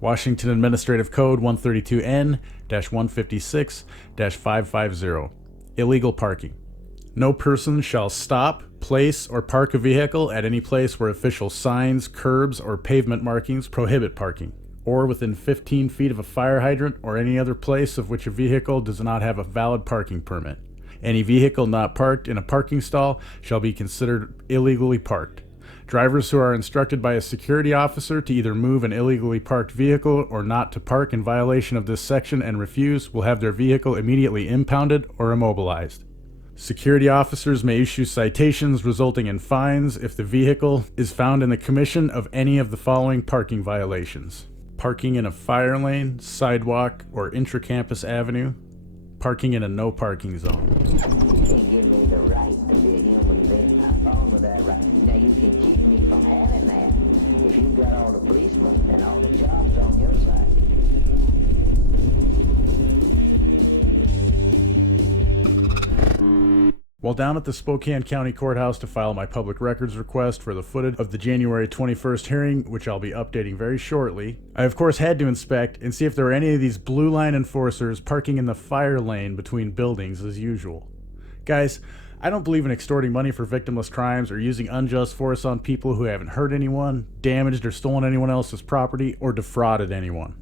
Washington Administrative Code 132N-156-550. Illegal parking. No person shall stop, place, or park a vehicle at any place where official signs, curbs, or pavement markings prohibit parking, or within 15 feet of a fire hydrant or any other place of which a vehicle does not have a valid parking permit. Any vehicle not parked in a parking stall shall be considered illegally parked. Drivers who are instructed by a security officer to either move an illegally parked vehicle or not to park in violation of this section and refuse will have their vehicle immediately impounded or immobilized. Security officers may issue citations resulting in fines if the vehicle is found in the commission of any of the following parking violations: parking in a fire lane, sidewalk, or intracampus avenue, parking in a no parking zone. You can't give me the right to be a human being. I'm fine with that right. Now you can keep me from having that if you've got all the policemen and all the jobs on your side. While down at the Spokane County Courthouse to file my public records request for the footage of the January 21st hearing, which I'll be updating very shortly, I of course had to inspect and see if there were any of these blue line enforcers parking in the fire lane between buildings as usual. Guys, I don't believe in extorting money for victimless crimes or using unjust force on people who haven't hurt anyone, damaged or stolen anyone else's property, or defrauded anyone.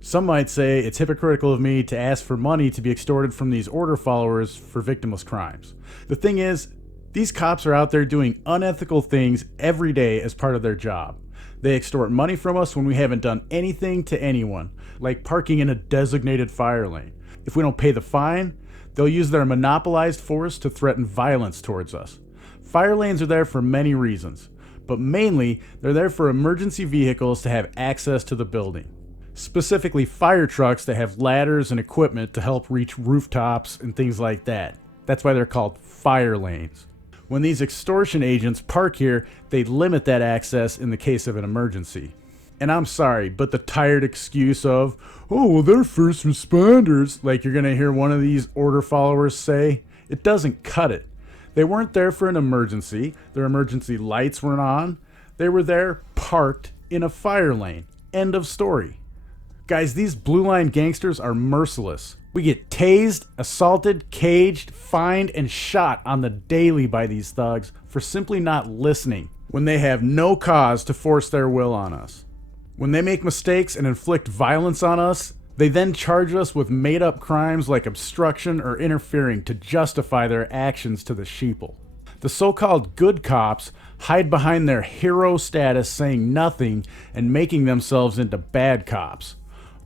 Some might say it's hypocritical of me to ask for money to be extorted from these order followers for victimless crimes. The thing is, these cops are out there doing unethical things every day as part of their job. They extort money from us when we haven't done anything to anyone, like parking in a designated fire lane. If we don't pay the fine, they'll use their monopolized force to threaten violence towards us. Fire lanes are there for many reasons, but mainly they're there for emergency vehicles to have access to the building. Specifically fire trucks that have ladders and equipment to help reach rooftops and things like that. That's why they're called fire lanes. When these extortion agents park here, they limit that access in the case of an emergency. And I'm sorry, but the tired excuse of, oh, well, they're first responders, like you're going to hear one of these order followers say, it doesn't cut it. They weren't there for an emergency. Their emergency lights weren't on. They were there parked in a fire lane. End of story. Guys, these blue line gangsters are merciless. We get tased, assaulted, caged, fined, and shot on the daily by these thugs for simply not listening when they have no cause to force their will on us. When they make mistakes and inflict violence on us, they then charge us with made-up crimes like obstruction or interfering to justify their actions to the sheeple. The so-called good cops hide behind their hero status, saying nothing and making themselves into bad cops.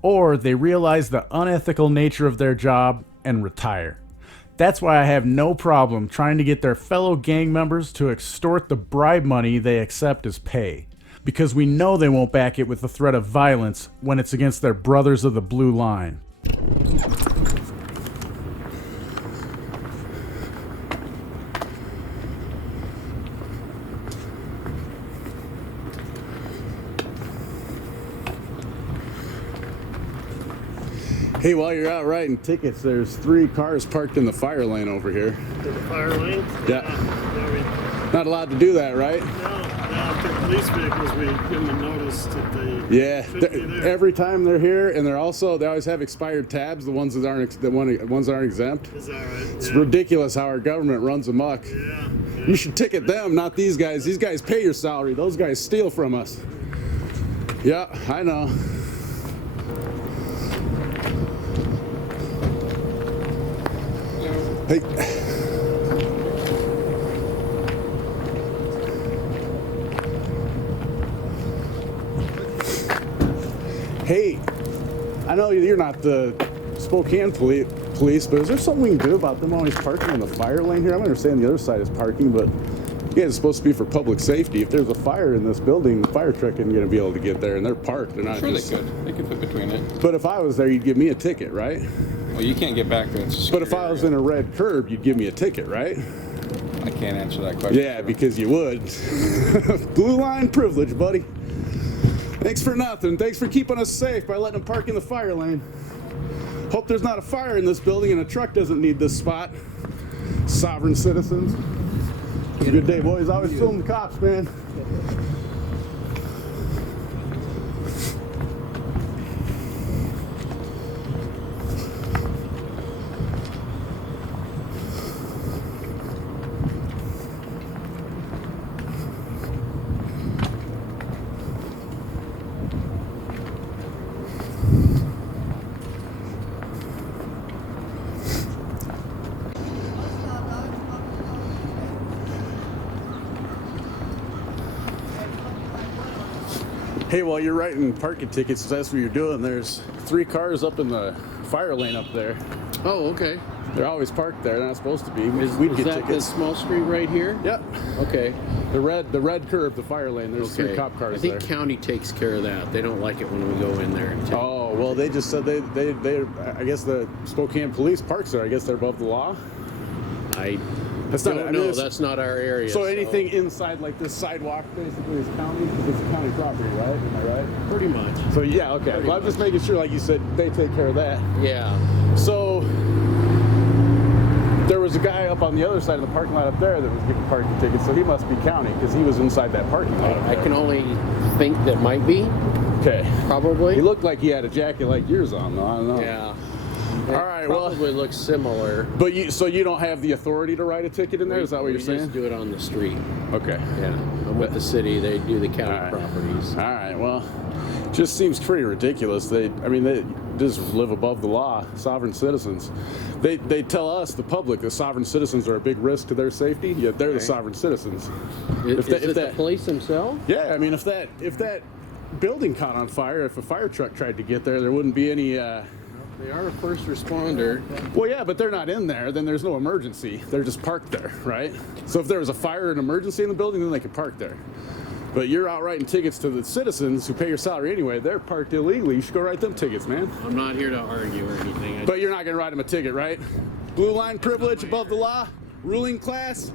Or they realize the unethical nature of their job and retire. That's why I have no problem trying to get their fellow gang members to extort the bribe money they accept as pay, because we know they won't back it with the threat of violence when it's against their brothers of the blue line. Hey, while you're out writing tickets, there's 3 cars parked in the fire lane over here. To the fire lane? Yeah. Not allowed to do that, right? No, if they're police vehicles, we give them a notice that they should be there. Every time they're here, and they always have expired tabs, the ones that aren't exempt. Is that right? It's ridiculous how our government runs amok. Yeah. You should ticket them, not these guys. These guys pay your salary. Those guys steal from us. Yeah, I know. Hey. Hey, I know you're not the Spokane police, but is there something we can do about them always parking in the fire lane here? I understand the other side is parking, but yeah, it's supposed to be for public safety. If there's a fire in this building, the fire truck isn't going to be able to get there, and they're parked. They're not. Sure, they could. They could fit between it. But if I was there, you'd give me a ticket, right? Well, you can't get back there. But if I was in a red curb, you'd give me a ticket, right? I can't answer that question. Yeah, because you would. Blue line privilege, buddy. Thanks for nothing. Thanks for keeping us safe by letting them park in the fire lane. Hope there's not a fire in this building and a truck doesn't need this spot. Sovereign citizens. Good day, boys. Always film the cops, man. Hey, while you're writing parking tickets, if that's what you're doing, there's 3 cars up in the fire lane up there. Oh, okay. They're always parked there. They're not supposed to be. Is We'd get that tickets. the small street right here? Yep. Okay. The red curb, the fire lane. There's 3 cop cars I think there. county takes care of that. They don't like it when we go in there. And Oh, well, they just said they I guess the Spokane police parks there. I guess they're above the law. That's not. don't know. That's not our area. So anything inside like this sidewalk basically is county. It's county property, right? Am I right? Pretty much. So yeah, okay. Well, I'm just making sure, like you said, they take care of that. Yeah. So there was a guy up on the other side of the parking lot up there that was giving parking tickets. So he must be county because he was inside that parking lot. I can only think that might be. Okay. Probably. He looked like he had a jacket like yours on, though. I don't know. Yeah. All right. Probably looks similar. But you don't have the authority to write a ticket in there? Is that what you're saying? We just do it on the street. Okay. Yeah. I'm with the city. They do the county properties. All right. Well, just seems pretty ridiculous. They just live above the law. Sovereign citizens. They tell us, the public, that sovereign citizens are a big risk to their safety. Yet they're the sovereign citizens. Is it the police themselves? Yeah. I mean, if that building caught on fire, if a fire truck tried to get there, there wouldn't be any. They are a first responder. Well, yeah, but they're not in there. Then there's no emergency. They're just parked there, right? So if there was a fire or an emergency in the building, then they could park there. But you're out writing tickets to the citizens who pay your salary anyway. They're parked illegally. You should go write them tickets, man. I'm not here to argue or anything. But you're not going to write them a ticket, right? Blue line privilege above the law, ruling class,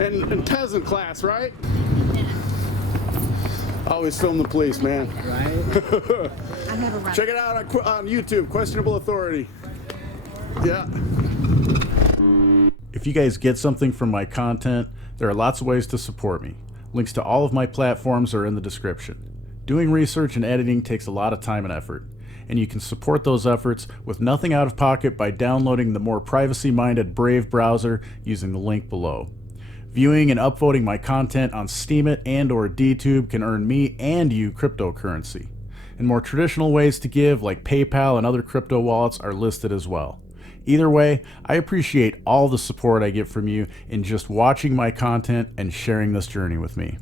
and peasant class, right? Always film the police, man. Right? I have a right. Check it out on YouTube, Questionable Authority. Yeah. If you guys get something from my content, there are lots of ways to support me. Links to all of my platforms are in the description. Doing research and editing takes a lot of time and effort, and you can support those efforts with nothing out of pocket by downloading the more privacy-minded Brave browser using the link below. Viewing and upvoting my content on Steemit and/or DTube can earn me and you cryptocurrency. And more traditional ways to give, like PayPal and other crypto wallets, are listed as well. Either way, I appreciate all the support I get from you in just watching my content and sharing this journey with me.